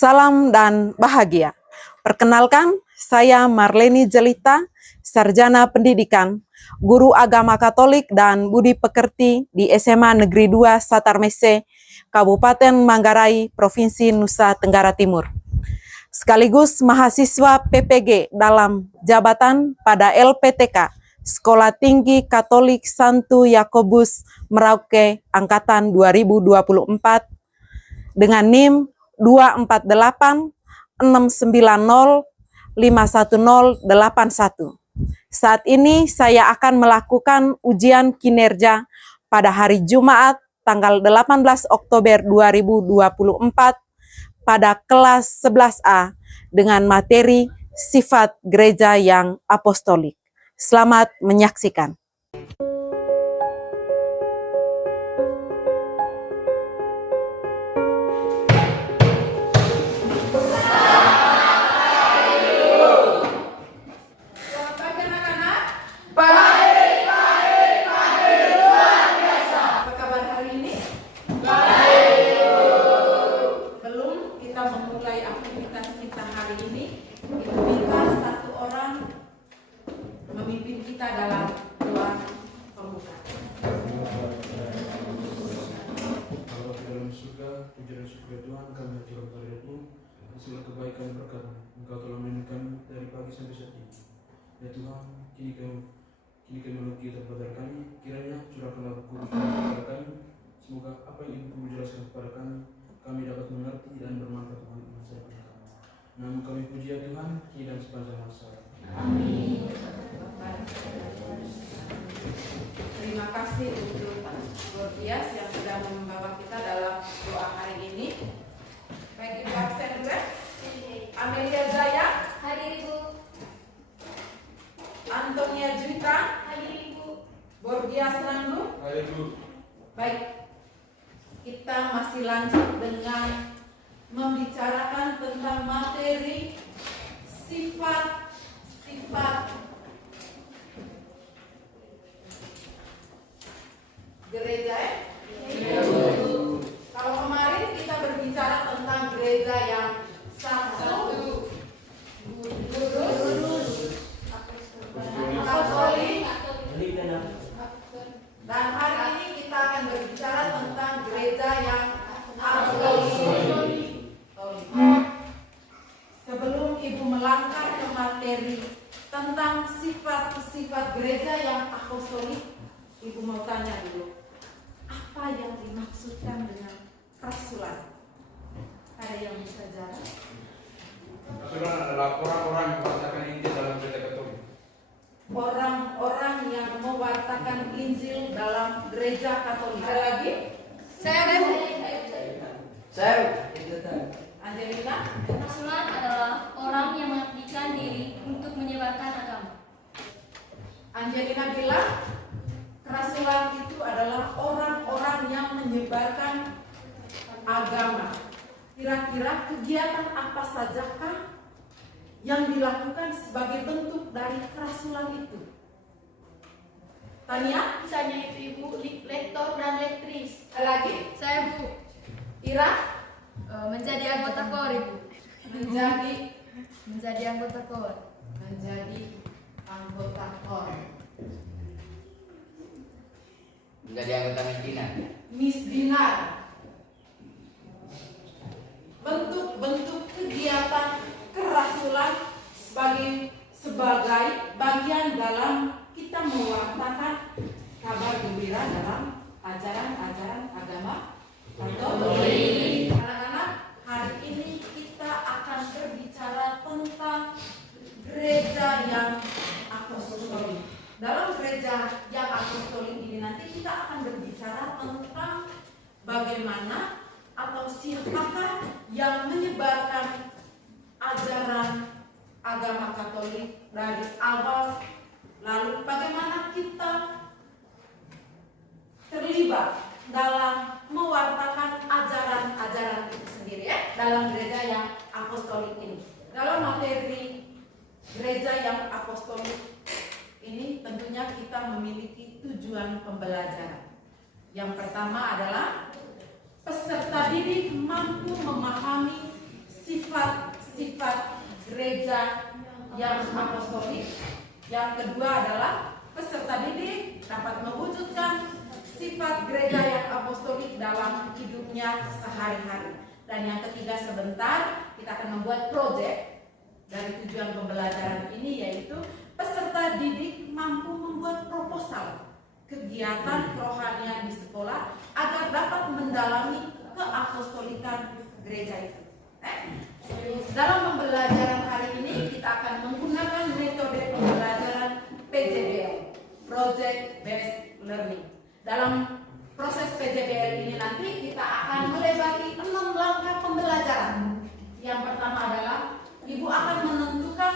Salam dan bahagia. Perkenalkan, saya Marleni Jelita, Sarjana Pendidikan, Guru Agama Katolik dan Budi Pekerti di SMA Negeri 2 Satarmese, Kabupaten Manggarai, Provinsi Nusa Tenggara Timur. Sekaligus mahasiswa PPG dalam jabatan pada LPTK, Sekolah Tinggi Katolik Santo Yakobus Merauke Angkatan 2024 dengan NIM 24869051081. Saat ini saya akan melakukan ujian kinerja pada hari Jumat tanggal 18 Oktober 2024 pada kelas 11A dengan materi sifat gereja yang apostolik. Selamat menyaksikan. Segala kebaikan berkat Engkau telah melindungi kami dari pagi sampai saat ini. Ya Tuhan, kini kami melukis kepada kami, kiranya curahkanlah Kudus kepada kami. Semoga apa yang Ibu jelaskan kepada kami dapat mengerti dan bermanfaat bagi masyarakat kami. Namun kami puji ya Tuhan, kini dan sepanjang masa. Amin. Terima kasih untuk Gordias yang sudah membawa kita dalam doa hari ini. Baik, Ibu absen dulu. Amelia Jaya, Hadir Ibu. Antonia Juita, Hadir Ibu. Gordias Nandu. Hadir Ibu. Baik, kita masih lanjut dengan membicarakan tentang materi sifat gereja. Kalau kemarin kita berbicara tentang gereja yang satu, kudus, katolik, dan hari ini kita akan berbicara tentang gereja yang apostolik. Sebelum Ibu melangkah ke materi tentang sifat-sifat gereja yang apostolik, Ibu mau tanya dulu, apa yang dimaksudkan dengan kerasulan? Ada yang bisa jawab? Kerasulan adalah orang-orang yang mewartakan Injil dalam gereja Katolik. Orang-orang yang mewartakan Injil dalam gereja Katolik. Ada lagi? Saya. Angelina? Kerasulan adalah orang yang mengabdikan diri untuk menyebarkan agama. Angelina bilang kerasulan itu adalah orang-orang yang menyebarkan agama. Kira-kira kegiatan apa sajakah yang dilakukan sebagai bentuk dari kerasulan itu? Tania? Misalnya itu Ibu, lektor dan lektris. Lagi? Saya Bu, Ira? menjadi anggota KOR Ibu. Menjadi anggota KOR. Menjadi anggota KOR. Menjadi anggota Misdinar. Misdinar. Bentuk-bentuk kegiatan kerasulan sebagai bagian dalam kita mewartakan kabar gembira dalam ajaran-ajaran agama Katolik. Anak-anak, hari ini kita akan berbicara tentang gereja yang apostolik. Dalam gereja yang apostolik ini nanti kita akan berbicara tentang bagaimana atau siapakah yang menyebarkan ajaran agama Katolik dari awal, lalu bagaimana kita terlibat dalam mewartakan ajaran-ajaran itu sendiri ya, dalam gereja yang apostolik ini. Dalam materi gereja yang apostolik ini tentunya kita memiliki tujuan pembelajaran. Yang pertama adalah peserta didik mampu memahami sifat gereja yang apostolik. Yang kedua adalah peserta didik dapat mewujudkan sifat gereja yang apostolik dalam hidupnya sehari-hari. Dan yang ketiga, sebentar kita akan membuat proyek dari tujuan pembelajaran ini, yaitu peserta didik mampu membuat proposal kegiatan kerohanian di sekolah agar dapat mendalami keapostolikan gereja itu. Dalam pembelajaran hari ini kita akan menggunakan metode pembelajaran PJBL, Project Based Learning. Dalam proses PJBL ini nanti kita akan melewati 6 langkah pembelajaran. Yang pertama adalah Ibu akan menentukan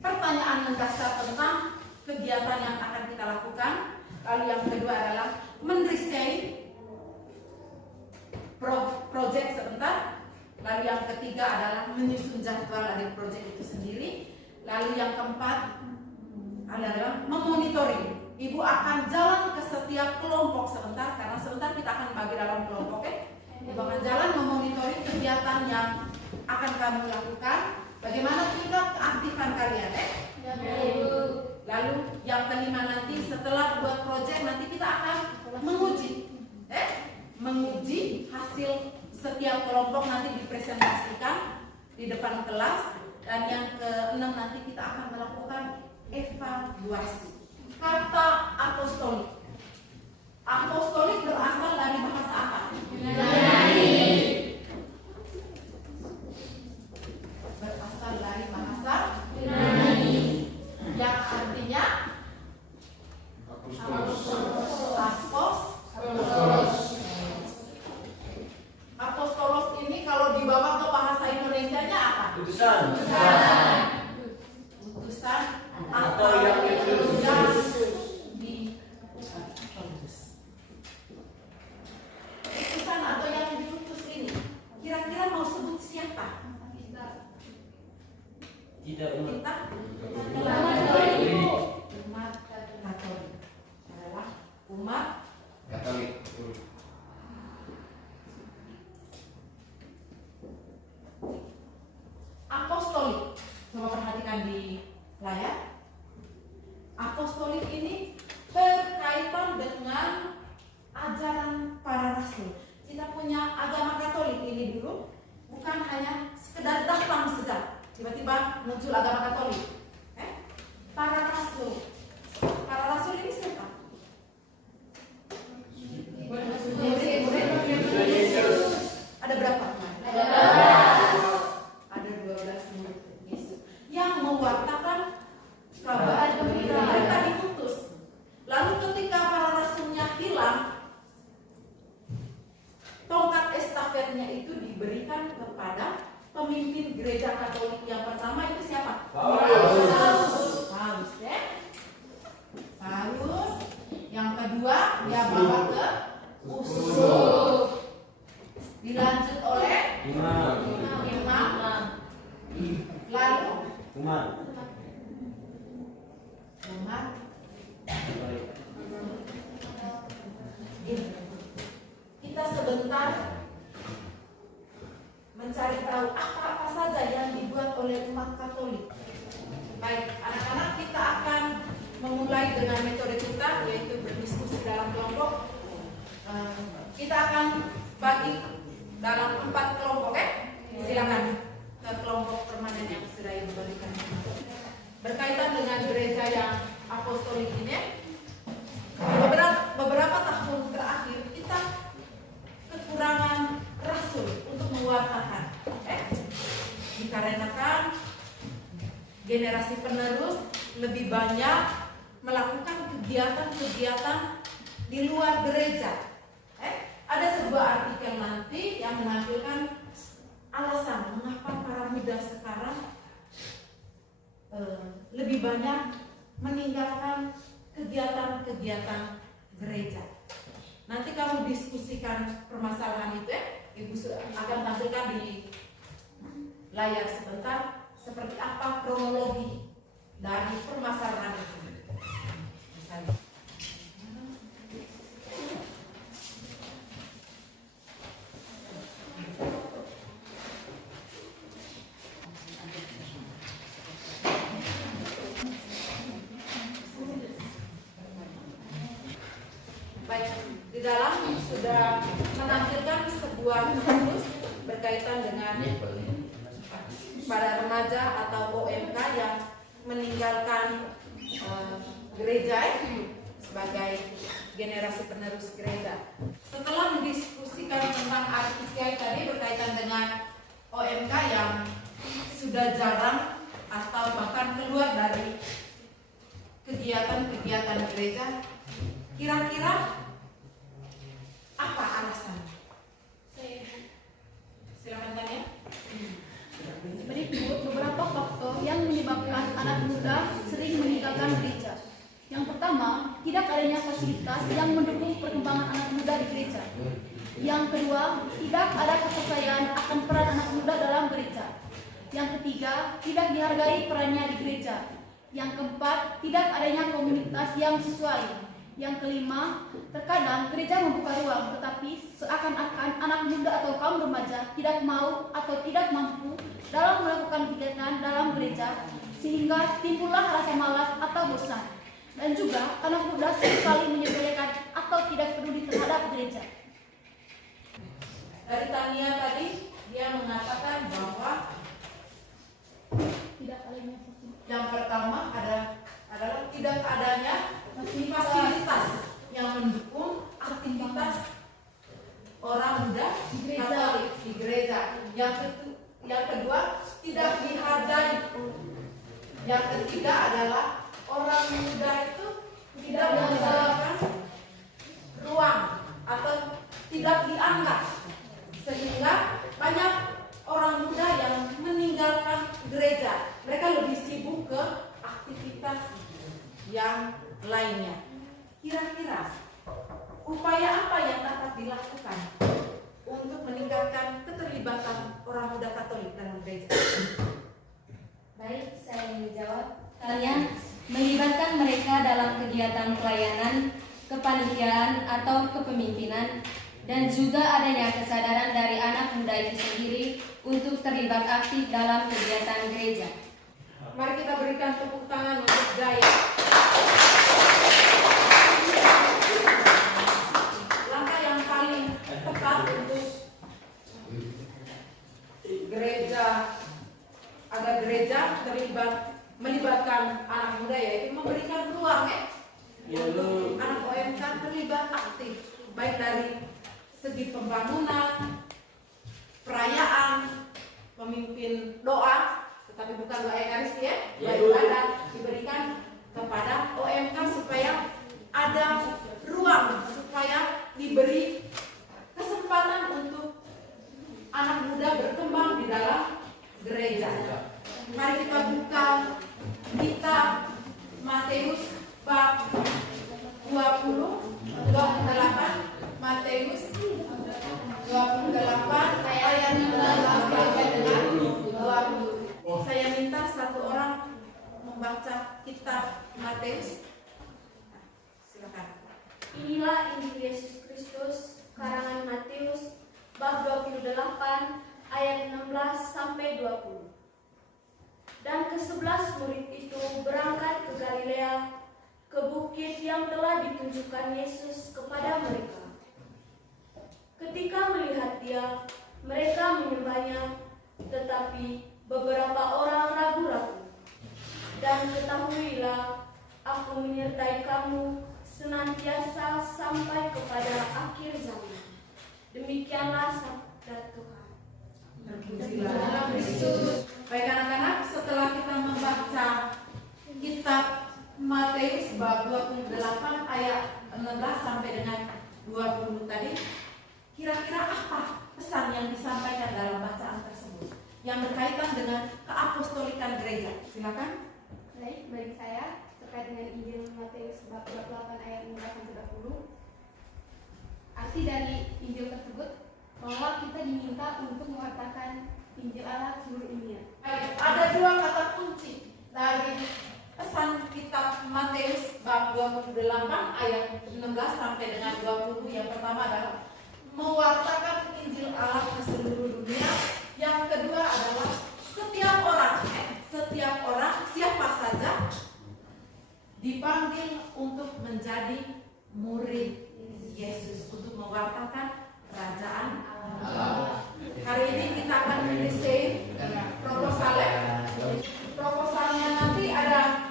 pertanyaan mendasar tentang kegiatan yang akan kita lakukan. Lalu yang kedua adalah mendesain proyek sebentar. Lalu yang ketiga adalah menyusun jadwal dari proyek itu sendiri. Lalu yang keempat adalah memonitoring. Ibu akan jalan ke setiap kelompok sebentar, karena sebentar kita akan bagi dalam kelompok. Ibu akan jalan memonitoring kegiatan yang akan kamu lakukan. Bagaimana tingkat keaktifan kalian, Lalu yang kelima nanti setelah buat proyek nanti kita akan menguji hasil setiap kelompok, nanti dipresentasikan di depan kelas. Dan yang keenam nanti kita akan melakukan evaluasi. Kata apostolik. Apostolik berasal dari bahasa apa? Yunani. Berasal dari bahasa Yunani yang artinya apostolos ini kalau dibawa ke bahasa Indonesianya apa? Utusan. Utusan Atau yang utusan atau yang diutus ini kira-kira mau sebut siapa? Kita Kita umat Katolik adalah umat Katolik. apostolik. Coba perhatikan di layar. Apostolik ini berkaitan dengan ajaran para rasul. Kita punya agama Katolik ini dulu bukan hanya sekedar datang saja, tiba-tiba muncul agama Katolik. Para rasul. Para rasul ini siapa? Murid-murid Yesus. Ada berapa? Ada 12 murid Yesus yang mewartakan kabar gembira. Mereka diutus. Lalu ketika para rasulnya hilang, tongkat estafetnya itu diberikan kepada pemimpin gereja Katolik. Yang pertama itu siapa? Paulus. Paulus. Yang kedua dia bawa ke usuk. Dilanjut oleh imam. Lalu Umar. kita sebentar mencari tahu apa saja yang dibuat oleh umat Katolik. Baik, anak-anak, kita akan memulai dengan metode kita, yaitu berdiskusi dalam kelompok. Kita akan bagi dalam 4 kelompok, silakan ke kelompok permanen yang sudah Ibu berikan. Berkaitan dengan gereja yang apostolik ini, beberapa tahun terakhir kita kekurangan rasul untuk mewartakan. Dikarenakan generasi penerus lebih banyak melakukan kegiatan-kegiatan di luar gereja. Ada sebuah artikel nanti yang menampilkan alasan mengapa para muda sekarang lebih banyak meninggalkan kegiatan-kegiatan gereja. Nanti kamu diskusikan permasalahan itu, Ibu akan tampilkan di layar sebentar seperti apa kronologi dari permasalahan itu. Misalnya. di dalam sudah menampilkan sebuah kasus berkaitan dengan para remaja atau OMK yang meninggalkan gereja sebagai generasi penerus gereja. Setelah mendiskusikan tentang artikel tadi berkaitan dengan OMK yang sudah jarang atau bahkan keluar dari kegiatan-kegiatan gereja, kira-kira apa alasannya? Silakan tanya. Berikut beberapa faktor yang menyebabkan anak muda sering meninggalkan gereja. Yang pertama, tidak adanya fasilitas yang mendukung perkembangan anak muda di gereja. Yang kedua, tidak ada kepercayaan akan peran anak muda dalam gereja. Yang ketiga, tidak dihargai perannya di gereja. Yang keempat, tidak adanya komunitas yang sesuai. Yang kelima, terkadang gereja membuka ruang, tetapi seakan-akan anak muda atau kaum remaja tidak mau atau tidak mampu dalam melakukan kegiatan dalam gereja, sehingga timbullah rasa malas atau bosan. Dan juga anak muda seringkali menyepelekan atau tidak peduli terhadap gereja. Dari Tania tadi, dia mengatakan bahwa Tidak adanya yang pertama adalah tidak adanya fasilitas yang mendukung aktivitas orang muda Di gereja. Katolik di gereja. Yang kedua, tidak dihargai. Yang ketiga adalah orang muda itu tidak mendapatkan ruang atau tidak dianggap, sehingga banyak orang muda yang meninggalkan gereja. Mereka lebih sibuk ke aktivitas yang lainnya. Kira-kira upaya apa yang dapat dilakukan untuk meningkatkan keterlibatan orang muda Katolik dalam gereja? Baik, saya ingin menjawab. Tanya, melibatkan mereka dalam kegiatan pelayanan, kepanitiaan atau kepemimpinan, dan juga adanya kesadaran dari anak muda itu sendiri untuk terlibat aktif dalam kegiatan gereja. Mari kita berikan tepuk tangan untuk Jaya. Langkah yang paling tepat untuk gereja, agar gereja melibatkan anak muda, yaitu memberikan ruang untuk anak OMK terlibat aktif, baik dari segi pembangunan, perayaan, pemimpin doa, tetapi bukan doa Ekaristi doa ibadah diberikan kepada OMK supaya ada ruang, supaya diberi kesempatan untuk anak muda berkembang di dalam gereja. Mari kita buka kitab Matius bab 28, Matius 28 ayat 16 sampai dengan 20. Saya minta satu orang membaca kitab Matius. Silakan. Inilah Injil Yesus Kristus karangan Matius bab 28 ayat 16 sampai 20. Dan ke-11 murid itu berangkat ke Galilea, ke bukit yang telah ditunjukkan Yesus kepada mereka. Ketika melihat Dia, mereka menyembahnya, tetapi beberapa orang ragu-ragu. Dan ketahuilah, aku menyertai kamu senantiasa sampai kepada akhir zaman. Demikianlah sabda Tuhan. Terpujilah Kristus. Baik anak-anak, setelah kita membaca kitab Matius bab 28 ayat 16 sampai dengan 20 tadi, kira-kira apa pesan yang disampaikan dalam bacaan tersebut yang berkaitan dengan keapostolikan gereja? Silakan. Baik, bagi saya terkait dengan Injil Matius bab 28 ayat 16 sampai 20. Arti dari Injil tersebut bahwa kita diminta untuk mewartakan Injil Allah seluruh dunia. Baik, ada dua kata kunci dari pesan kitab Matius bab 28 ayat 16 sampai dengan 20. Yang pertama adalah mewartakan Injil Allah ke seluruh dunia. Yang kedua adalah setiap orang siapa saja dipanggil untuk menjadi murid Yesus untuk mewartakan kerajaan Allah. Hari ini kita akan mendesain proposalnya. Proposalnya nanti ada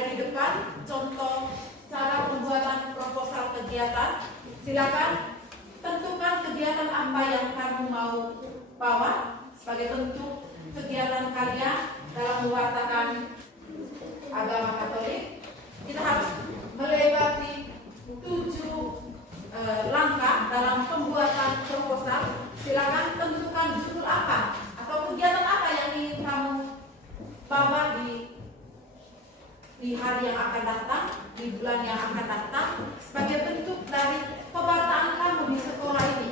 di depan contoh cara pembuatan proposal kegiatan. Silakan tentukan kegiatan apa yang kamu mau bawa sebagai bentuk kegiatan kalian dalam mewartakan agama Katolik. Kita harus melewati 7 langkah dalam pembuatan proposal. Silakan tentukan judul apa atau kegiatan apa yang ingin kamu bawa di hari yang akan datang, di bulan yang akan datang, sebagai bentuk dari pewartaan kamu di sekolah ini.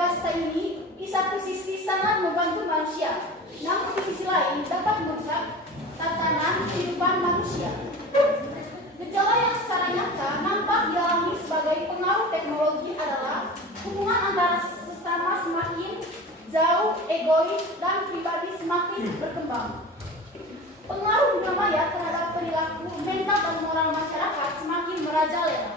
Bahasa ini di satu sisi sangat membantu manusia, namun di sisi lain dapat merusak tatanan kehidupan manusia. Gejala yang secara nyata nampak dialami sebagai pengaruh teknologi adalah hubungan antara sesama semakin jauh, egois, dan pribadi semakin berkembang. Pengaruh dunia maya terhadap perilaku, mental, dan moral masyarakat semakin merajalela.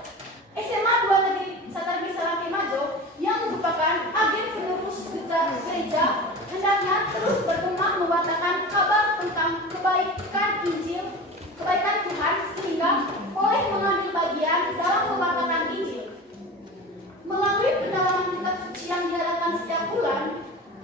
SMA 2 Negeri Satargi Salatimajo yang merupakan agen penerus gereja hendaknya terus berkembang membawakan kabar tentang kebaikan Injil, kebaikan Tuhan, sehingga boleh mengambil bagian dalam membawakan Injil. Melalui pendalaman kitab suci yang diadakan setiap bulan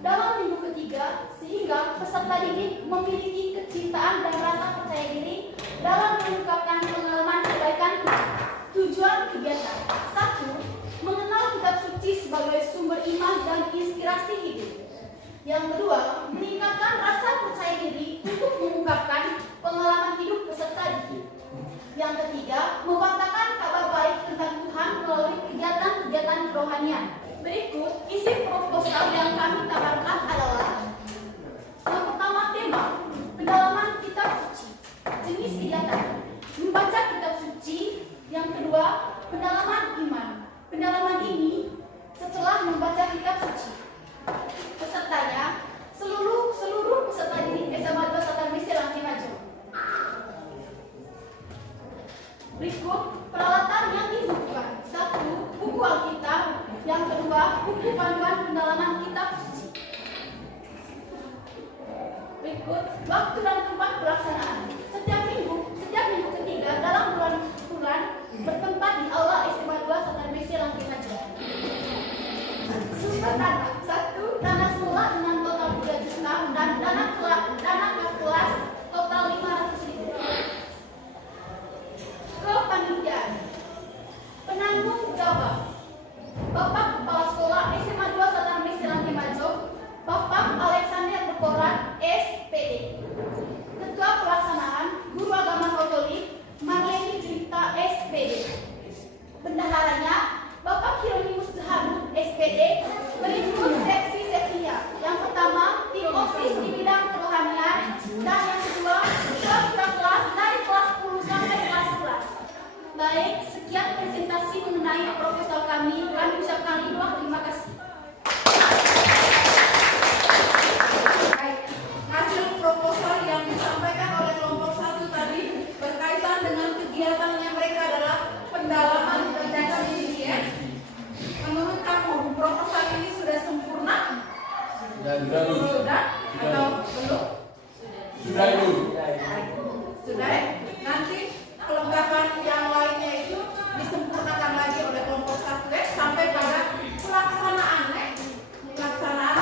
dalam minggu ketiga, sehingga peserta didik memiliki kecintaan dan rasa percaya diri dalam mengungkapkan pengalaman kebaikan Tuhan. Tujuan kegiatan 1. Mengenal kitab suci sebagai sumber iman dan inspirasi hidup. Yang kedua, meningkatkan rasa percaya diri untuk mengungkapkan pengalaman hidup peserta didik. Yang ketiga, membawakan kabar baik tentang Tuhan melalui kegiatan-kegiatan kerohanian. Berikut isi proposal yang kami tawarkan adalah: yang pertama, tema pendalaman kitab suci. Jenis kegiatan membaca kitab suci. Yang kedua, pendalaman iman. Pendalaman ini setelah membaca kitab suci. Pesertanya seluruh peserta didik SMA 2 Satargi Salatimajo. Berikut peralatan yang dibutuhkan: 1. Buku Alkitab. Yang kedua, buku panduan pendalaman kitab suci. waktu dan tempat pelaksanaan. Setiap minggu ketiga dalam bulan bertempat di Aula SMA 2 Satar Mesi Langkih Maja. Sumber dana: 1. Dana semula dengan total 3 juta dan dana kas kelas total 500.000. Kepanitiaan. Penanggung jawab: Bapak Kepala Sekolah SMA 2 Satar Mesi Langkih Majo, Bapak Alexander Bekoran, SPD. Ketua Pelaksanaan Guru Agama Katolik Marleni Juwita, SPD. Bendaharanya Bapak Hieronymus Zahadu, SPD. Berikut seksi-seksinya. Yang pertama, tim OSIS di bidang kerohanian, dan yang kedua, kelas dari kelas 10 sampai kelas 11. Baik, sekian presentasi mengenai proposal kami. Kami ucapkan ribuan terima kasih. Baik, hasil proposal yang disampaikan oleh kelompok 1 tadi berkaitan dengan kegiatannya mereka adalah pendalaman pendidikan ini ya. Menurut kamu proposal ini sudah sempurna? Sudah atau belum? Sudah itu. Sudah ya? Nanti kelengkapan yang lainnya itu disempurnakan lagi oleh kelompok 1 ya, sampai pada pelaksanaan ya. Pelaksanaan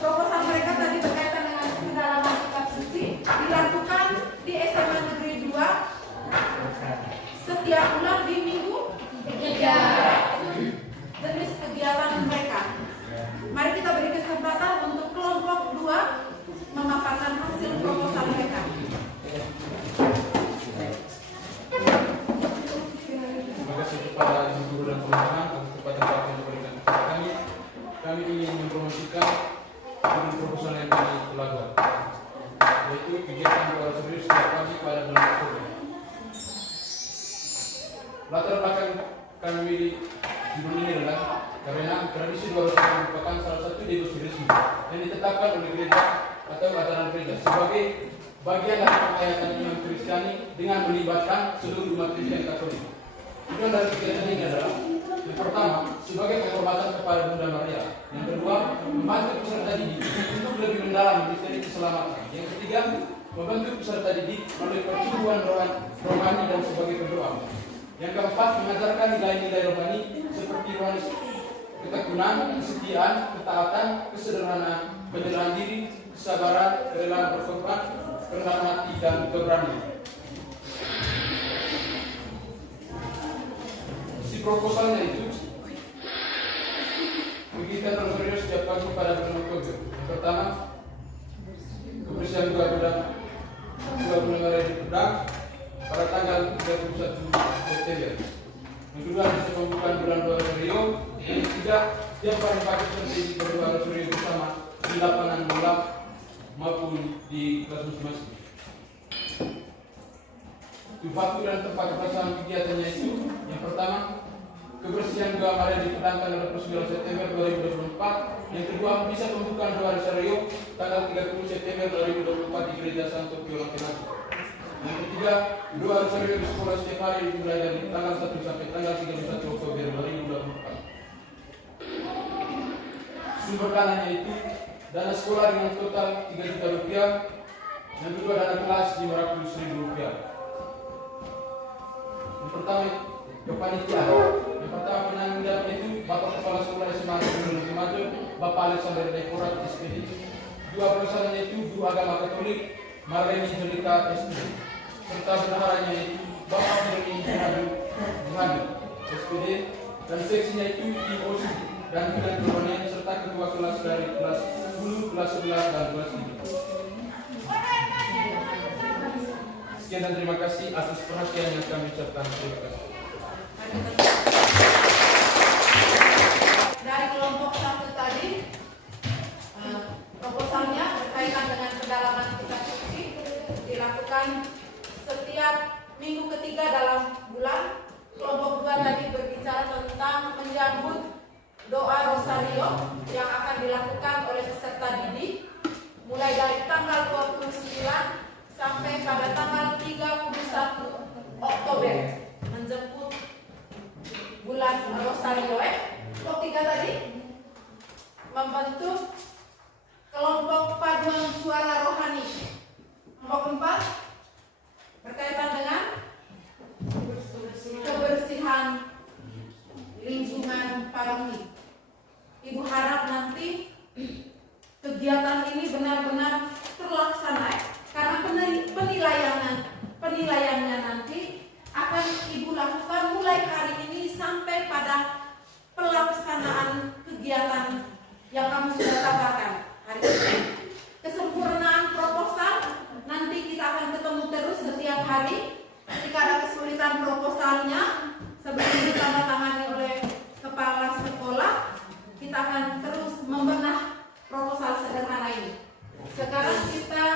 proposal mereka tadi berkaitan dengan pendalaman kitab suci dilakukan di SMA Negeri 2 setiap bulan di minggu 3. Jenis kegiatan mereka. Mari kita beri kesempatan untuk kelompok 2 memaparkan hasil proposal mereka. Terima kasih kepada guru dan teman-teman atas kesempatan yang diberikan kepada kami. Kami ingin mempromosikan proposal yang kami telah buat, yaitu kegiatan doa serius setiap pagi pada bulan Oktober. Latar belakang kami milih judul ini adalah karena tradisi doa serius merupakan salah satu devosi resmi yang ditetapkan oleh gereja atau ajaran gereja sebagai bagian dari penghayatan iman Kristiani dengan melibatkan seluruh umat Kristen Katolik. Tujuan dari kegiatan ini adalah: yang pertama, sebagai penghormatan kepada Bunda Maria; yang kedua, membantu peserta didik untuk lebih mendalam misteri keselamatan; yang ketiga, membantu peserta didik melalui pertumbuhan rohani dan sebagai pendoa; yang keempat, mengajarkan nilai-nilai rohani seperti rohani ketekunan, kesetiaan, ketaatan, kesederhanaan, penyedaran diri, kesabaran, kerelaan berkorban, kerendahan hati, dan keberanian. Isi proposalnya itu kegiatan doa serius setiap pagi pada bulan Oktober. Yang pertama, kebersihan 2 bulan Maria di pedang pada tanggal 31 September. Yang kedua, bisa pembukaan bulan doa Rosario. Yang ketiga, setiap hari pagi seperti berdoa Rosario bersama di lapangan bola maupun di kelas masing-masing. Waktu dan tempat pelaksanaan kegiatannya itu: yang pertama, kebersihan doa Maria di pedang tanggal 29 September 2024. Yang kedua, bisa pembukaan doa Rosario tanggal 30 September 2024 di Gereja Santo Pio Langkih Majo. Yang ketiga, doa Rosario di sekolah setiap hari dimulai dari tanggal 1 sampai tanggal 31 Oktober 2024. Sumber dananya itu dana sekolah dengan total 3 juta rupiah. Yang kedua, dana kelas 500.000 rupiah. Yang pertama, kepanitiaan. Yang pertama, penanggung jawab itu Bapak Kepala Sekolah SMA Negeri Langkih Majo, Bapak Alexander Bekoran, SPD. Dua perusahaannya itu Guru Agama Katolik Marleni Juwita, SPD. Serta bendaharanya itu Bapak Hieronymus Zahadu, SPD. Dan seksinya itu tim OSIS dan bidang kerohanian serta ketua kelas dari kelas 10, kelas 11, dan kelas 5. Sekian dan terima kasih atas perhatian yang kami ucapkan. Terima kasih. Dari kelompok 1 tadi, proposalnya berkaitan dengan pendalaman kitab suci dilakukan setiap minggu ketiga dalam bulan. Kelompok 2 tadi berbicara tentang menyambut doa Rosario yang akan dilakukan oleh peserta didik mulai dari tanggal 29 sampai pada tanggal 31 Oktober menjemput bulan Rosario. Kelompok 3 tadi membentuk kelompok paduan suara rohani. Kelompok 4 berkaitan dengan kebersihan lingkungan paroki. Ibu harap nanti kegiatan ini benar-benar terlaksana, karena penilaiannya nanti akan Ibu lakukan mulai hari ini sampai pada pelaksanaan kegiatan yang kamu sudah katakan hari ini. Kesempurnaan proposal nanti kita akan ketemu terus setiap hari. Jika ada kesulitan proposalnya sebelum ditandatangani oleh kepala sekolah, kita akan terus membenah proposal sederhana ini. Sekarang kita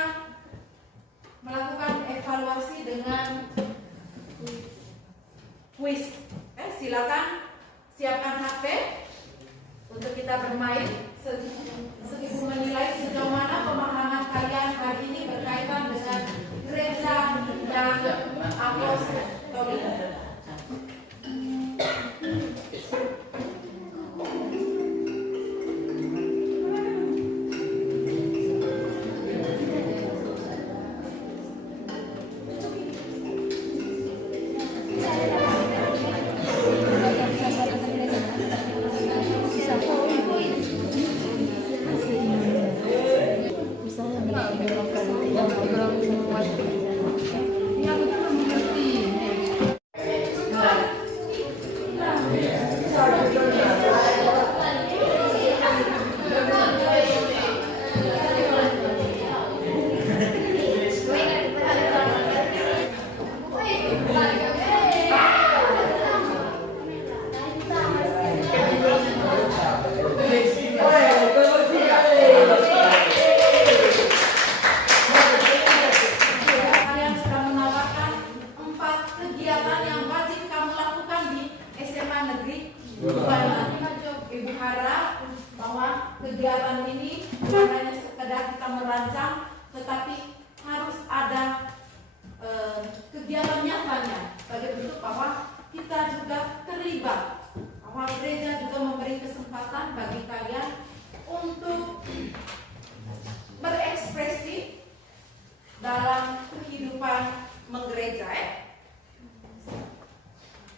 melakukan evaluasi dengan kuis. Silakan siapkan HP untuk kita bermain. Ibu menilai sejauh mana pemahaman kalian hari ini berkaitan dengan gereja dan apostolik. Ibu harap bahwa kegiatan ini bukan hanya sekedar kita merancang, tetapi harus ada kegiatan nyatanya sebagai bentuk bahwa kita juga terlibat, bahwa gereja juga memberi kesempatan bagi kalian untuk berekspresi dalam kehidupan menggereja.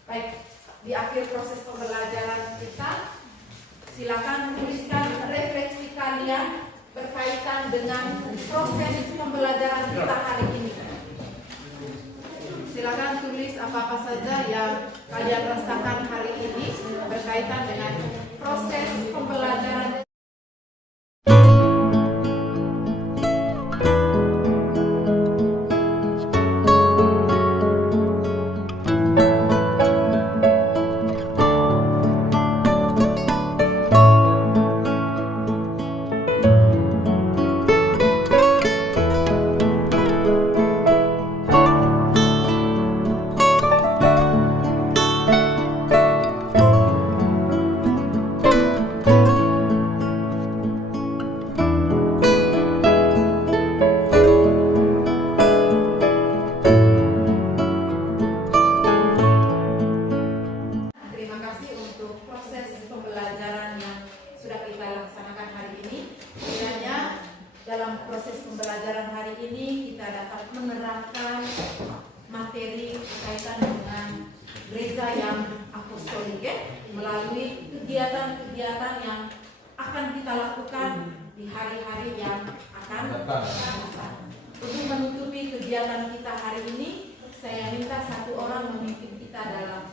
Baik, di akhir proses pembelajaran kita, silakan tuliskan refleksi kalian berkaitan dengan proses pembelajaran kita hari ini. Silakan tulis apa-apa saja yang kalian rasakan hari ini berkaitan dengan proses pembelajaran. Dalam proses pembelajaran hari ini kita dapat menerapkan materi berkaitan dengan gereja yang apostolik melalui kegiatan-kegiatan yang akan kita lakukan di hari-hari yang akan datang. Untuk menutupi kegiatan kita hari ini, saya minta satu orang memimpin kita dalam